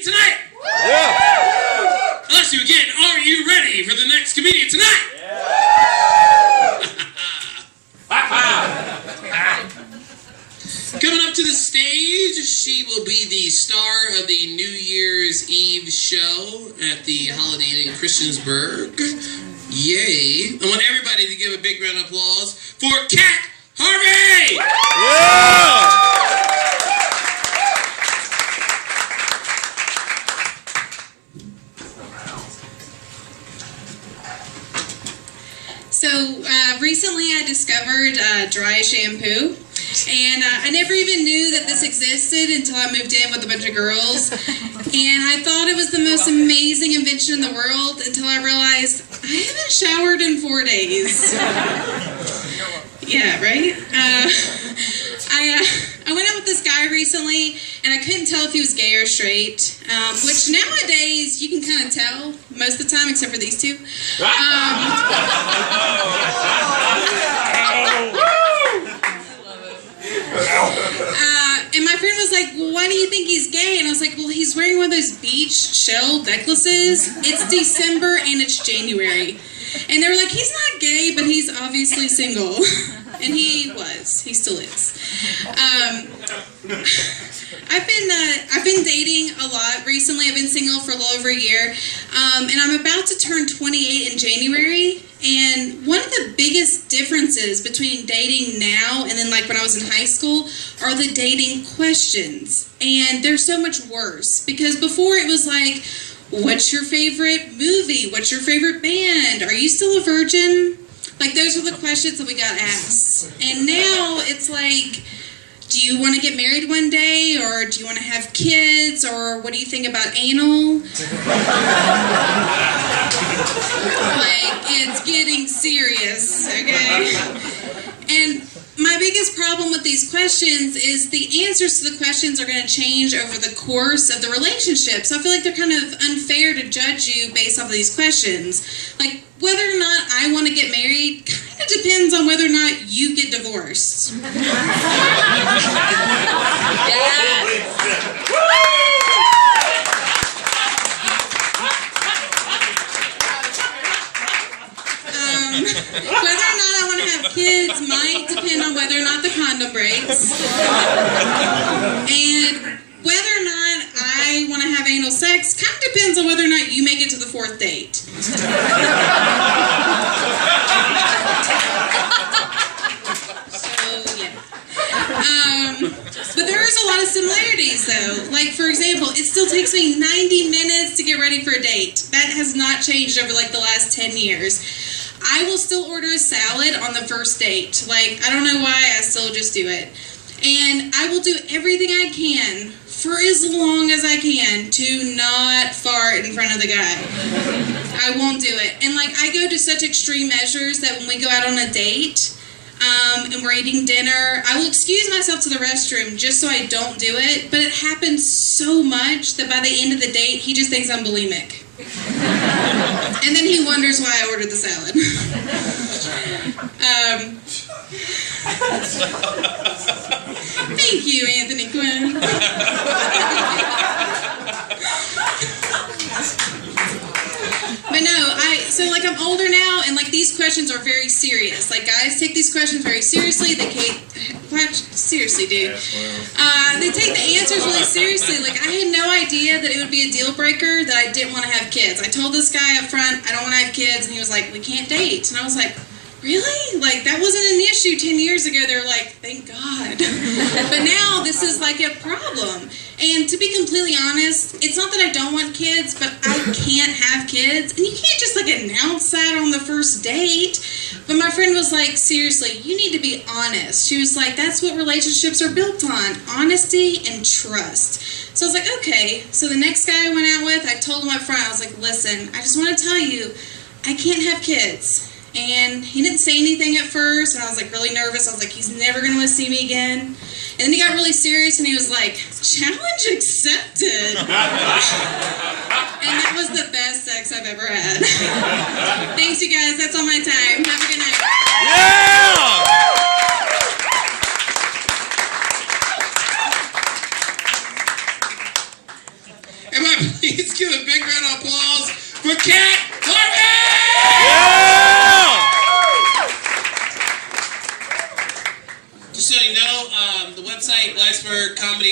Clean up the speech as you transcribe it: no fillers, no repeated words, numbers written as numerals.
Tonight! Yeah! Let's do again. Are you ready for the next comedian tonight? Coming up to the stage, she will be the star of the New Year's Eve show at the Holiday Inn in Christiansburg. Yay. I want everybody to give a big round of applause for Cat Harvey! Yeah! So recently I discovered dry shampoo, and I never even knew that this existed until I moved in with a bunch of girls, and I thought it was the most amazing invention in the world until I realized I haven't showered in 4 days. Yeah, right? I went out with this guy recently, and I couldn't tell if he was gay or straight, which nowadays you can kind of tell most of the time, except for these two. And my friend was like, well, why do you think he's gay? And I was like, well, he's wearing one of those beach shell necklaces. It's December and it's January. And they were like, he's not gay, but he's obviously single. And he was. He still is. I've been dating a lot recently. I've been single for a little over a year. And I'm about to turn 28 in January. And one of the biggest differences between dating now and then like when I was in high school are the dating questions. And they're so much worse. Because before it was like, what's your favorite movie? What's your favorite band? Are you still a virgin? Like, those are the questions that we got asked. And now it's like, do you want to get married one day? Or do you want to have kids? Or what do you think about anal? Like, it's getting serious, okay? And my biggest problem with these questions is the answers to the questions are going to change over the course of the relationship. So I feel like they're kind of unfair to judge you based off of these questions. Like, whether or not I want to get married kind of depends on whether or not you get divorced. Whether or not I want to have kids might depend on whether or not the condom breaks. And whether or not I want to have anal sex kind of depends on whether or not you make it to the 4th date. So, yeah. But there is a lot of similarities, though. Like, for example, it still takes me 90 minutes to get ready for a date. That has not changed over, like, the last 10 years. I will still order a salad on the first date. Like, I don't know why, I still just do it. And I will do everything I can for as long as I can to not fart in front of the guy. I won't do it. And, like, I go to such extreme measures that when we go out on a date and we're eating dinner, I will excuse myself to the restroom just so I don't do it. But it happens so much that by the end of the date, he just thinks I'm bulimic. And then he wonders why I ordered the salad. Thank you, Anthony Quinn. But no, so like I'm older now, and like these questions are very serious. Like guys take these questions very seriously. They seriously, dude. They take the answers really seriously. Like I had no idea that it would be a deal breaker that I didn't want to have kids. I told this guy up front, I don't want to have kids, and he was like, we can't date. And I was like, really? Like, that wasn't an issue 10 years ago. They were like, thank God. But now this is like a problem. And to be completely honest, it's not that I don't want kids, but I can't have kids. And you can't just like announce that on the first date. But my friend was like, seriously, you need to be honest. She was like, that's what relationships are built on. Honesty and trust. So I was like, okay. So the next guy I went out with, I told him up front, I was like, listen, I just want to tell you, I can't have kids. And he didn't say anything at first, and I was like really nervous. I was like, he's never going to want to see me again. And then he got really serious, and he was like, challenge accepted. And that was the best sex I've ever had. Thanks, you guys. That's all my time. Have a good night. Yeah! Everybody Everybody, please give a big round of applause for Cat Harvey! Yeah! Just so you know, the website, Blacksburg Comedy